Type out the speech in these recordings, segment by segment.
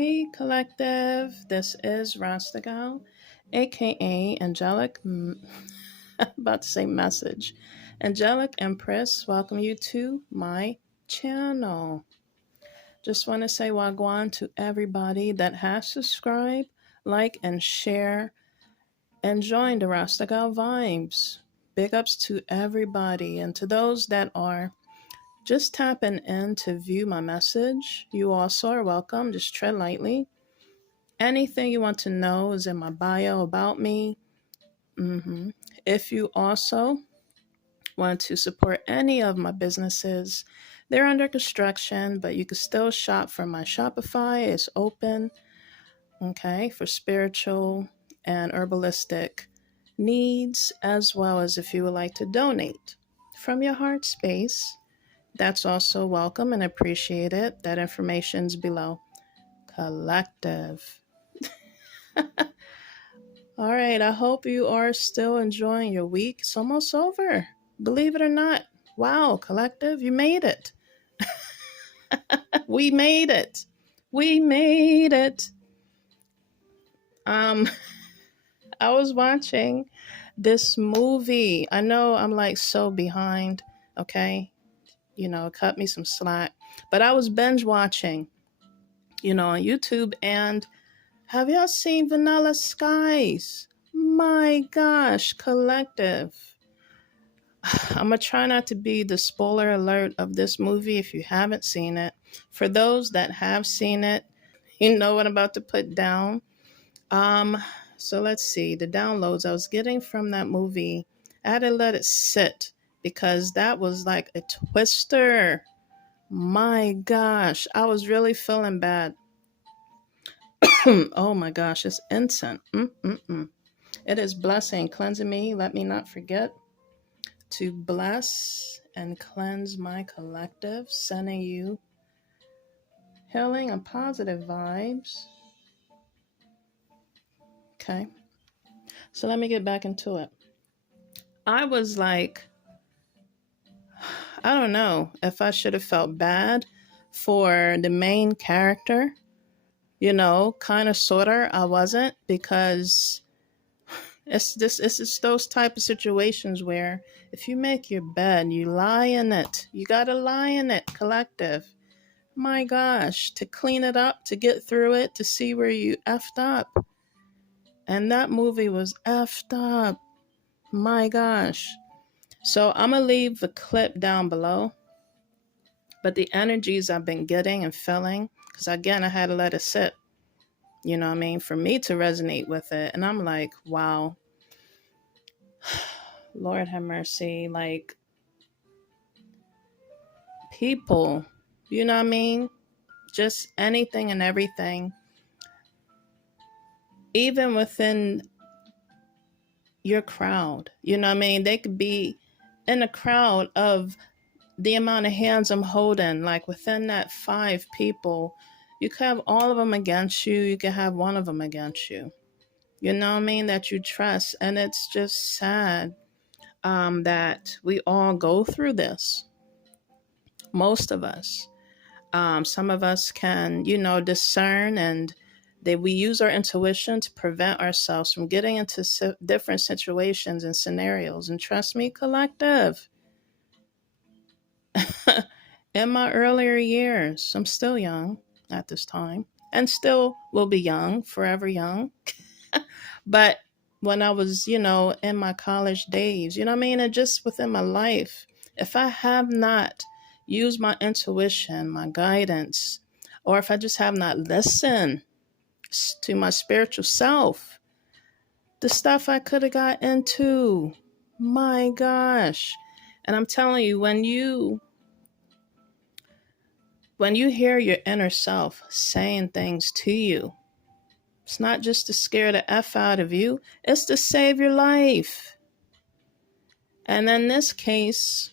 Hey, collective. This is Rasta, aka Angelic. About to say message. Angelic Empress. Welcome you to my channel. Just want to say Wagwan to everybody that has subscribed, like, and share, and join the Rasta vibes. Big ups to everybody, and to those that are just tapping in to view my message. You also are welcome. Just tread lightly. Anything you want to know is in my bio about me. If you also want to support any of my businesses, they're under construction, but you can still shop from my Shopify. It's open, okay, for spiritual and herbalistic needs, as well as if you would like to donate from your heart space. That's also welcome and appreciated. That information's below. Collective. All right, I hope you are still enjoying your week. It's almost over. Believe it or not. Wow, collective, you made it. We made it. We made it. I was watching this movie. I know I'm like so behind, okay? Cut me some slack. But I was binge watching, on YouTube, and have y'all seen Vanilla Skies? My gosh, collective. I'm going to try not to be the spoiler alert of this movie if you haven't seen it. For those that have seen it, you know what I'm about to put down. So let's see. The downloads I was getting from that movie, I had to let it sit because that was like a twister. My gosh, I was really feeling bad. Oh my gosh, it's incense. It is blessing, cleansing me. Let me not forget to bless and cleanse my collective, sending you healing and positive vibes. Okay, so let me get back into it. I was like, I don't know if I should have felt bad for the main character, kind of, sort of. I wasn't, because it's just those type of situations where if you make your bed, you lie in it. You gotta lie in it, collective. My gosh, to clean it up, to get through it, to see where you effed up. And that movie was effed up. My gosh. So I'm gonna leave the clip down below. But the energies I've been getting and feeling, because again, I had to let it sit, for me to resonate with it. And I'm like, wow, Lord have mercy. Like, people, just anything and everything, even within your crowd, they could be in a crowd of the amount of hands I'm holding, like within that 5 people, you could have all of them against you. You could have one of them against you, that you trust. And it's just sad that we all go through this. Most of us. Some of us can, discern, and we use our intuition to prevent ourselves from getting into different situations and scenarios. And trust me, collective, in my earlier years, I'm still young at this time and still will be young, forever young. But when I was, in my college days, and just within my life, if I have not used my intuition, my guidance, or if I just have not listened to my spiritual self, the stuff I could have got into, my gosh. And I'm telling you, when you hear your inner self saying things to you, it's not just to scare the F out of you, it's to save your life. And in this case,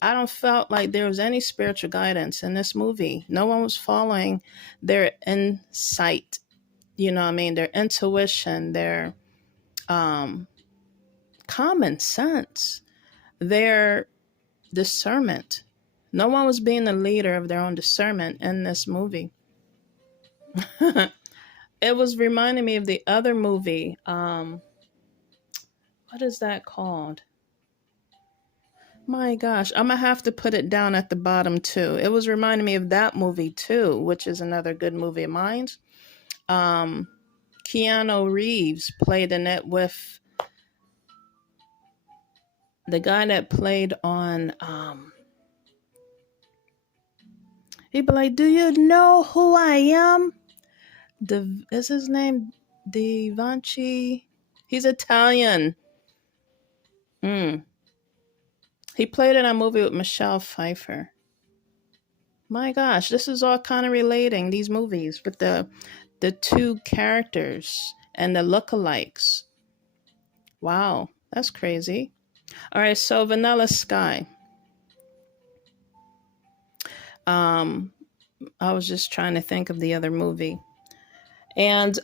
I don't felt like there was any spiritual guidance in this movie. No one was following their insight, their intuition, their common sense, their discernment, No one was being the leader of their own discernment in this movie. It was reminding me of the other movie. What is that called? My gosh, I'm gonna have to put it down at the bottom too. It was reminding me of that movie too, which is another good movie of mine. Um, Keanu Reeves played in it with the guy that played on. He'd be like, "Do you know who I am?" Is his name Devanci? He's Italian. Mm. He played in a movie with Michelle Pfeiffer. My gosh, this is all kind of relating these movies with the two characters and the lookalikes. Wow, that's crazy. All right, so Vanilla Sky. Um, I was just trying to think of the other movie, and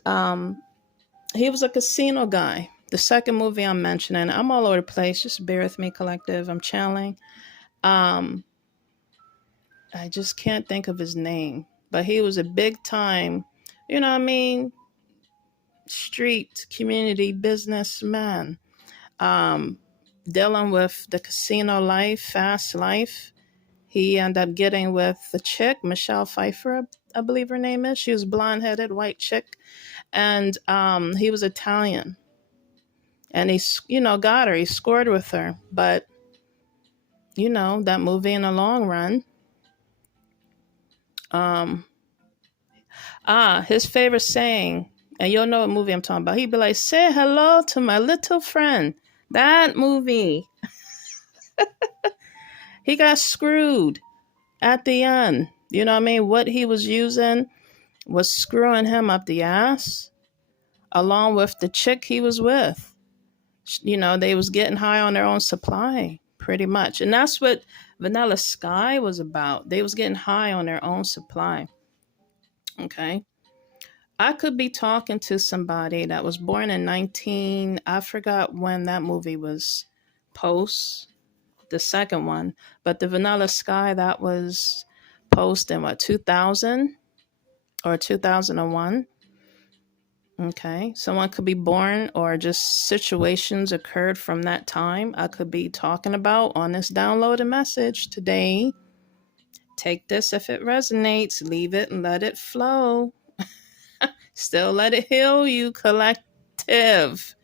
he was a casino guy. The second movie I'm mentioning, I'm all over the place. Just bear with me, collective. I'm channeling. Um, I just can't think of his name, but he was a big time, you know what I mean, street community businessman, um, dealing with the casino life, fast life. He ended up getting with the chick, Michelle Pfeiffer, I believe her name is. She was blonde headed, white chick. And he was Italian. And he, got her. He scored with her. But, that movie in the long run. His favorite saying, and you'll know what movie I'm talking about. He'd be like, "Say hello to my little friend." That movie. He got screwed at the end. You know what I mean? What he was using was screwing him up the ass, along with the chick he was with. They was getting high on their own supply, pretty much. And that's what Vanilla Sky was about. They was getting high on their own supply. Okay. I could be talking to somebody that was born in I forgot when that movie was post, the second one, but the Vanilla Sky, that was post in what, 2000 or 2001. Okay, someone could be born or just situations occurred from that time I could be talking about on this downloaded message today. Take this if it resonates, leave it and let it flow. Still let it heal you, collective.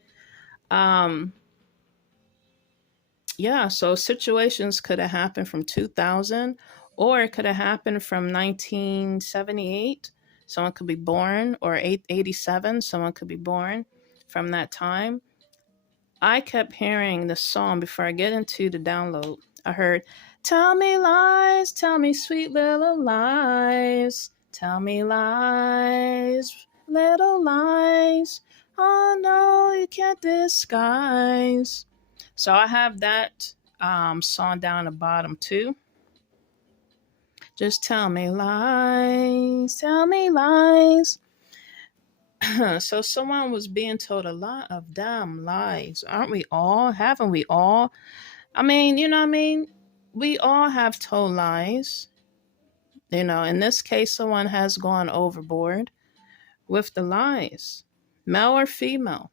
Yeah, so situations could have happened from 2000, or it could have happened from 1978. Someone could be born, or 87, someone could be born from that time. I kept hearing the song before I get into the download. I heard, "Tell me lies, tell me sweet little lies, tell me lies, little lies. Oh no, you can't disguise." So I have that song down the bottom too. Just tell me lies, tell me lies. So someone was being told a lot of damn lies. Aren't we all? Haven't we all? I mean, you know what I mean? We all have told lies. In this case, someone has gone overboard with the lies, male or female.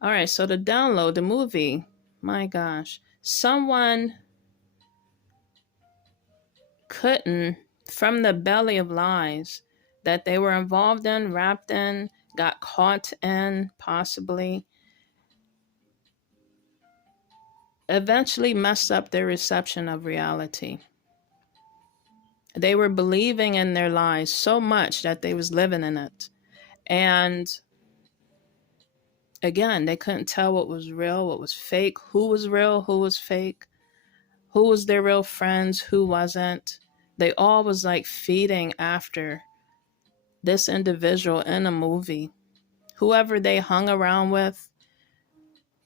All right, so to download the movie, my gosh, someone couldn't, from the belly of lies that they were involved in, wrapped in, got caught in, possibly, eventually messed up their reception of reality. They were believing in their lies so much that they was living in it. And again, they couldn't tell what was real, what was fake, who was real, who was fake, who was their real friends, who wasn't. They all was like feeding after this individual in a movie. Whoever they hung around with,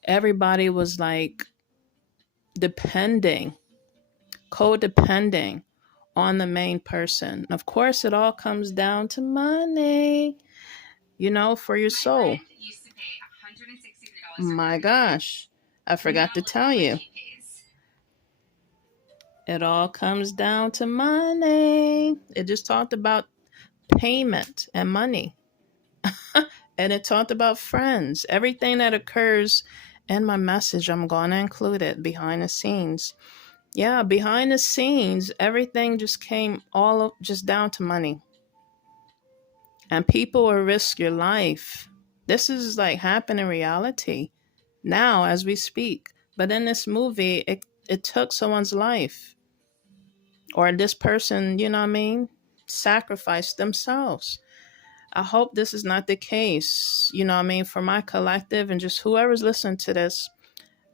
everybody was like depending, codepending on the main person. Of course, it all comes down to money, for your soul. My gosh, I forgot to tell you. It all comes down to money. It just talked about payment and money. And it talked about friends. Everything that occurs in my message, I'm going to include it behind the scenes. Yeah, behind the scenes, everything just came all just down to money. And people will risk your life. This is like happening in reality now as we speak. But in this movie, it took someone's life. Or this person, you know what I mean, sacrificed themselves. I hope this is not the case, you know what I mean, for my collective and just whoever's listening to this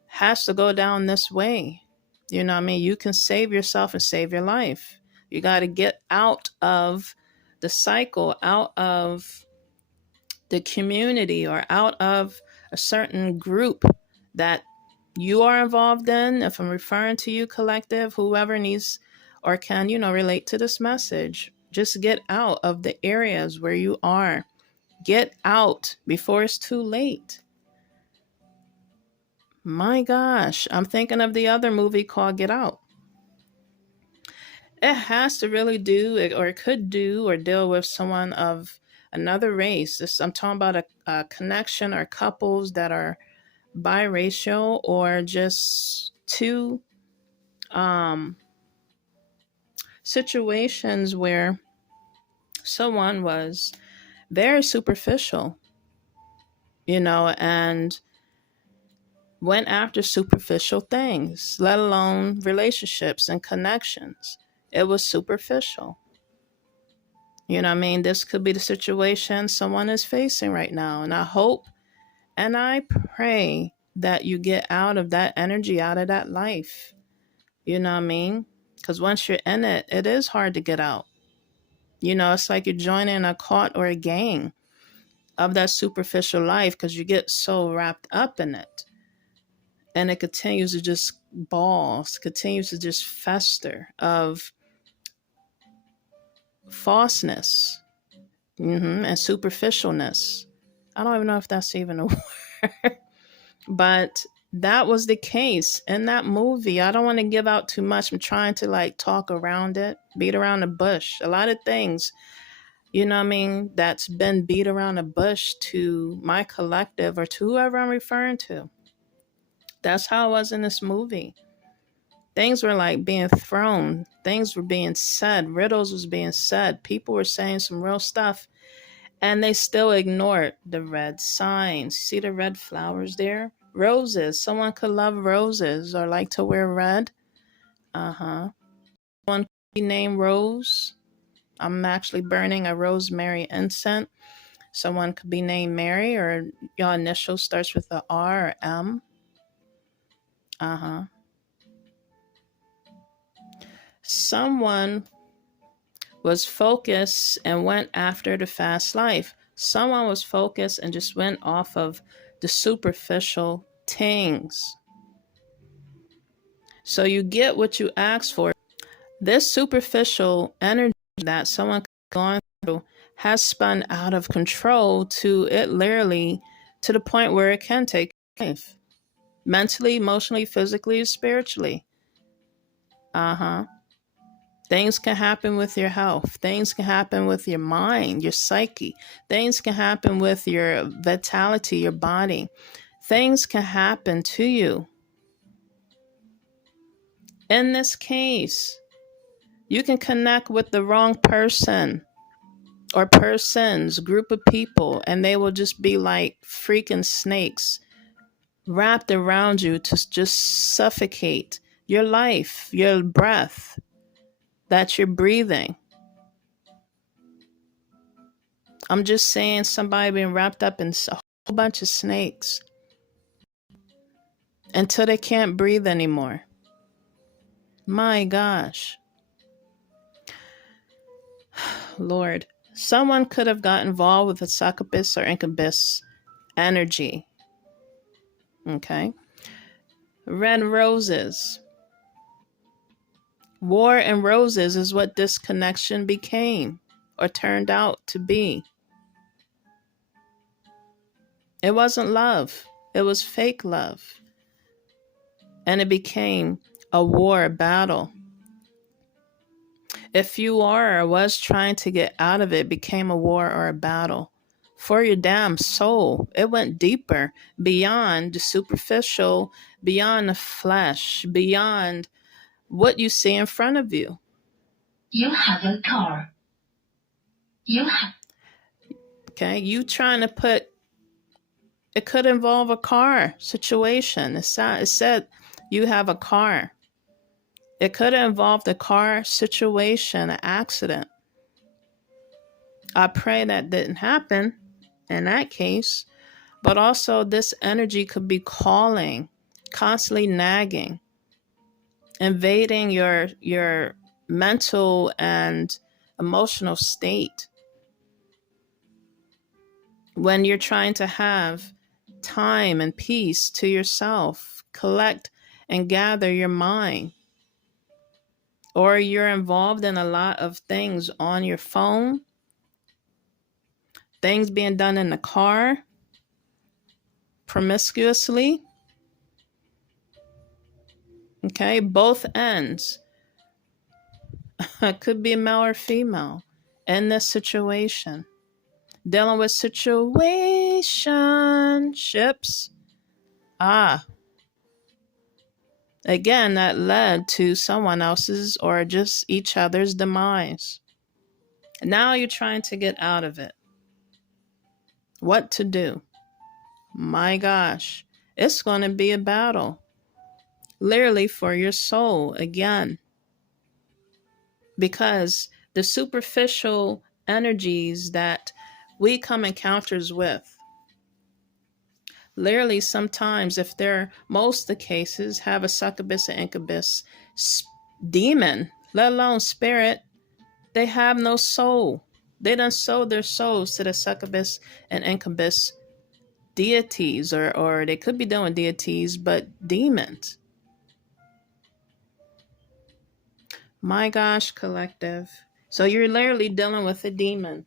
has to go down this way. You know what I mean? You can save yourself and save your life. You got to get out of the cycle, out of the community, or out of a certain group that you are involved in. If I'm referring to you, collective, whoever needs or can, you know, relate to this message, just get out of the areas where you are. Get out before it's too late. My gosh, I'm thinking of the other movie called Get Out. It has to really do, or it could do, or deal with someone of another race. I'm talking about a connection or couples that are biracial, or just two um, situations where someone was very superficial, you know, and went after superficial things, let alone relationships and connections. It was superficial. You know what I mean? This could be the situation someone is facing right now. And I hope and I pray that you get out of that energy, out of that life. You know what I mean? Because once you're in it, it is hard to get out. You know, it's like you're joining a cult or a gang of that superficial life because you get so wrapped up in it. And it continues to just balls, continues to just fester of falseness, and superficialness. I don't even know if that's even a word, but that was the case in that movie. I don't want to give out too much. I'm trying to like talk around it, beat around the bush. A lot of things, you know what I mean, that's been beat around the bush to my collective or to whoever I'm referring to. That's how it was in this movie. Things were like being thrown, things were being said, riddles was being said, people were saying some real stuff, and they still ignored the red signs. See the red flowers there? Roses. Someone could love roses or like to wear red. Uh-huh. One could be named Rose. I'm actually burning a rosemary incense. Someone could be named Mary, or your initial starts with a R or M. Uh-huh. Someone was focused and went after the fast life. Someone was focused and just went off of the superficial things. So you get what you ask for. This superficial energy that someone gone through has spun out of control to it literally to the point where it can take life. Mentally, emotionally, physically, spiritually. Uh-huh. Things can happen with your health. Things can happen with your mind, your psyche. Things can happen with your vitality, your body. Things can happen to you. In this case, you can connect with the wrong person or persons, group of people, and they will just be like freaking snakes wrapped around you to just suffocate your life, your breath that you're breathing. I'm just saying, somebody being wrapped up in a whole bunch of snakes until they can't breathe anymore. My gosh. Lord, someone could have got involved with a succubus or incubus energy. Okay. Red roses. War and roses is what this connection became or turned out to be. It wasn't love. It was fake love. And it became a war, a battle. If you are or was trying to get out of it, became a war or a battle for your damn soul. It went deeper, beyond the superficial, beyond the flesh, beyond what you see in front of you. You have a car. You have. Okay, you trying to put, it could involve a car situation. It said you have a car. It could involve the car situation, an accident. I pray that didn't happen in that case. But also, this energy could be calling, constantly nagging, invading your mental and emotional state when you're trying to have time and peace to yourself, collect and gather your mind, or you're involved in a lot of things on your phone, things being done in the car, promiscuously. Okay, both ends. It could be male or female in this situation. Dealing with situationships. Ah, again, that led to someone else's or just each other's demise. Now you're trying to get out of it. What to do? My gosh, it's going to be a battle. Literally for your soul again. Because the superficial energies that we come encounters with, literally sometimes, if they're most of the cases, have a succubus and incubus demon, let alone spirit. They have no soul. They done sold their souls to the succubus and incubus deities, or they could be doing deities, but demons. My gosh, collective. So you're literally dealing with a demon.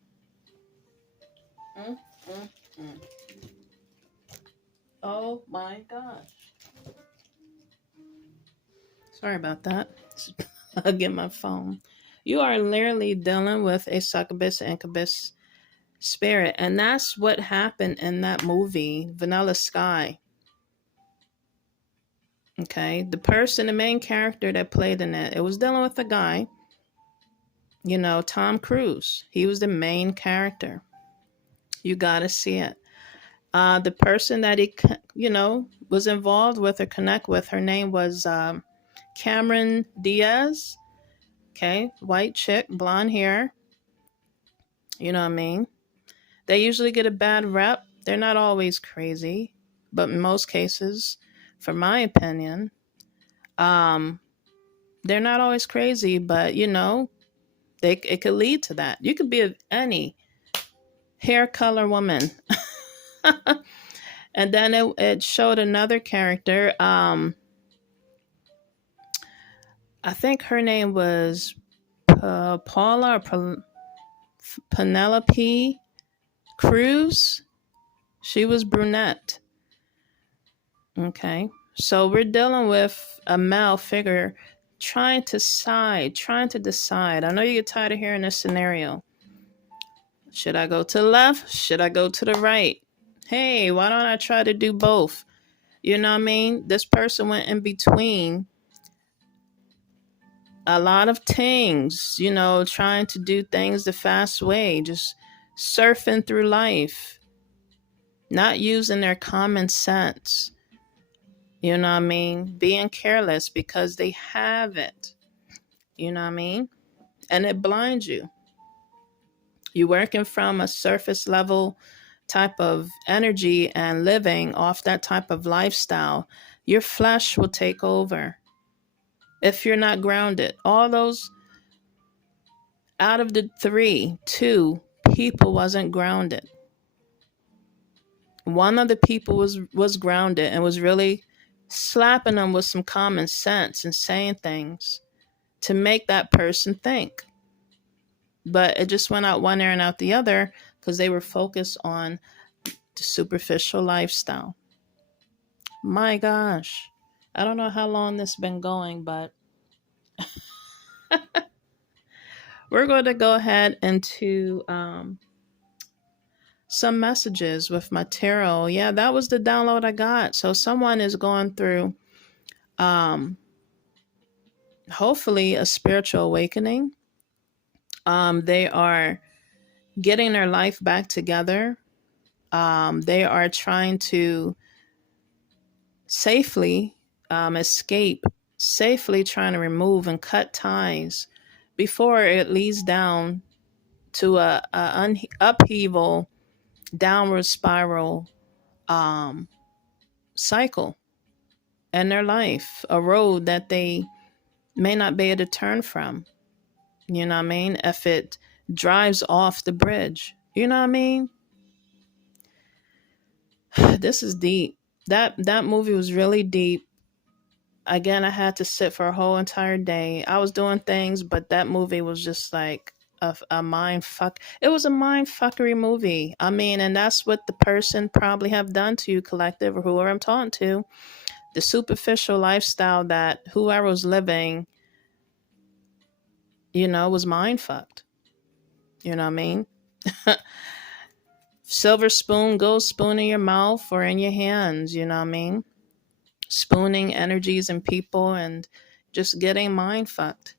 Mm, mm, mm. Oh my gosh. Sorry about that. I'll get my phone. You are literally dealing with a succubus incubus spirit. And that's what happened in that movie, Vanilla Sky. Okay. The person, the main character that played in it, it was dealing with a guy, Tom Cruise. He was the main character. You got to see it. The person that he, was involved with or connect with, her name was Cameron Diaz. Okay, white chick, blonde hair. You know what I mean? They usually get a bad rep. They're not always crazy, but in most cases, for my opinion, um, they're not always crazy. But it could lead to that. You could be any hair color woman. And then it showed another character. I think her name was Paula or Penelope Cruz. She was brunette. Okay. So we're dealing with a male figure trying to decide. I know you get tired of hearing this scenario. Should I go to the left? Should I go to the right? Hey, why don't I try to do both? You know what I mean? This person went in between a lot of things, trying to do things the fast way, just surfing through life, not using their common sense. You know what I mean? Being careless because they have it. You know what I mean? And it blinds you. You're working from a surface level type of energy and living off that type of lifestyle. Your flesh will take over if you're not grounded. All those out of the 3, 2 people wasn't grounded. One of the people was grounded and was really slapping them with some common sense and saying things to make that person think. But it just went out one ear and out the other because they were focused on the superficial lifestyle. My gosh. I don't know how long this has been going, but we're going to go ahead into some messages with my tarot. Yeah, that was the download I got. So someone is going through um, hopefully a spiritual awakening. They are getting their life back together. They are trying to safely escape, safely trying to remove and cut ties before it leads down to a upheaval, downward spiral um, cycle in their life, a road that they may not be able to turn from. You know what I mean? If it drives off the bridge, you know what I mean? This is deep. That movie was really deep. Again, I had to sit for a whole entire day. I was doing things, but that movie was just like a mind fuck. It was a mind fuckery movie. I mean, and that's what the person probably have done to you, collective, or whoever I'm talking to. The superficial lifestyle that whoever was living, was mind fucked. You know what I mean? Silver spoon, gold spoon in your mouth or in your hands, you know what I mean? Spooning energies and people and just getting mind fucked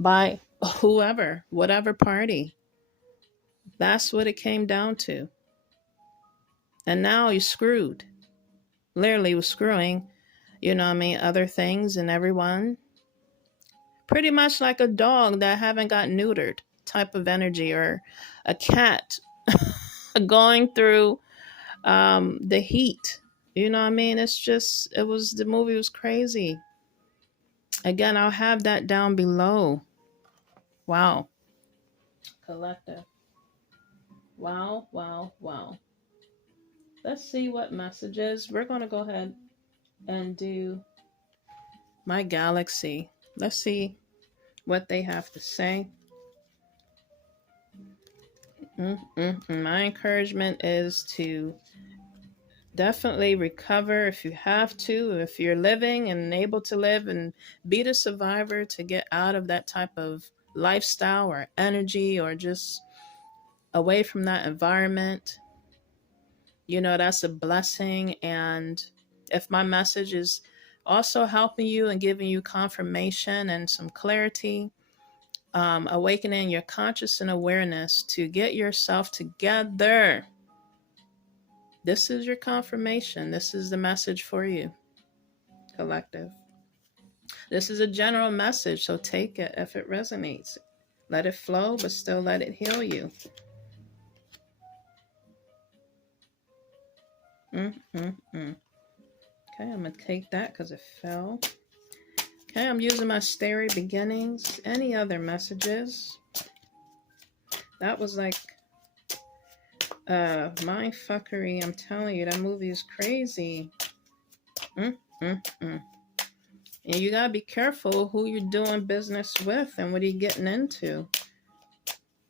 by whoever, whatever party. That's what it came down to. And now you're screwed. Literally was screwing, other things and everyone. Pretty much like a dog that haven't got neutered type of energy, or a cat going through the heat. You know what I mean? The movie was crazy. Again, I'll have that down below. Wow. Collective. Wow, wow, wow. Let's see what messages. We're going to go ahead and do my galaxy. Let's see what they have to say. My encouragement is to definitely recover if you have to, if you're living and able to live, and be the survivor to get out of that type of lifestyle or energy, or just away from that environment. That's a blessing. And if my message is also helping you and giving you confirmation and some clarity, awakening your conscious and awareness to get yourself together, this is your confirmation. This is the message for you, collective. This is a general message, so take it if it resonates. Let it flow, but still let it heal you. Okay, I'm going to take that because it fell. Okay, I'm using my starry beginnings. Any other messages? That was like mind fuckery. I'm telling you, that movie is crazy. And you gotta be careful who you're doing business with and what you're getting into.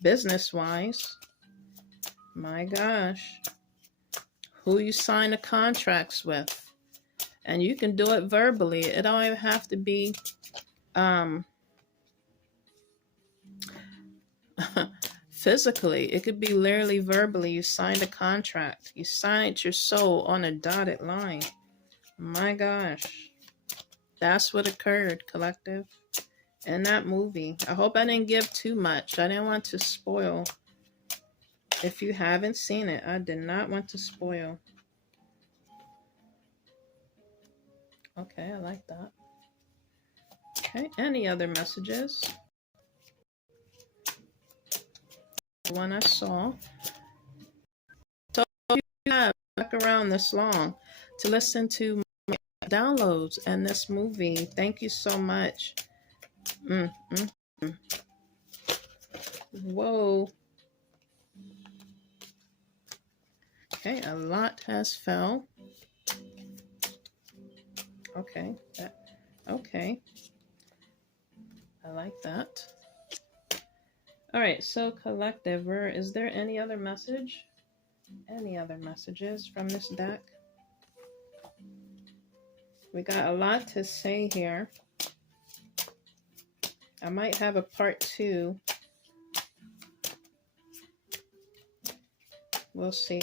Business-wise. My gosh. Who you sign the contracts with. And you can do it verbally. It don't even have to be physically. It could be literally verbally. You signed a contract. You signed your soul on a dotted line. My gosh. That's what occurred, collective, in that movie. I hope I didn't give too much. I didn't want to spoil. If you haven't seen it, I did not want to spoil. Okay, I like that. Okay, any other messages? The one I saw. So if you have stuck around this long to listen to my downloads and this movie, thank you so much. Whoa. Okay, a lot has fell. Okay, okay. I like that. All right, so collective, is there any other message? Any other messages from this deck? We got a lot to say here. I might have a part 2. We'll see.